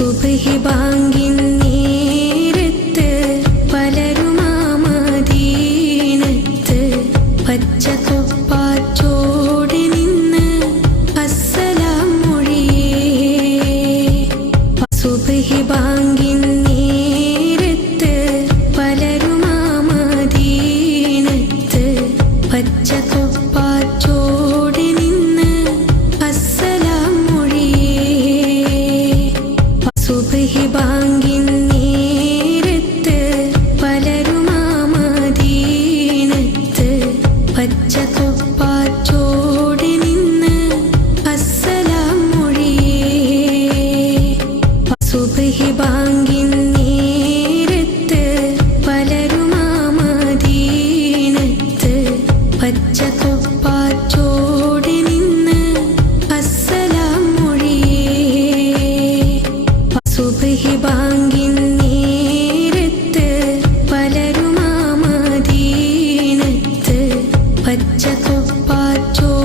सुबह बांगिन പച്ച பாற்றோ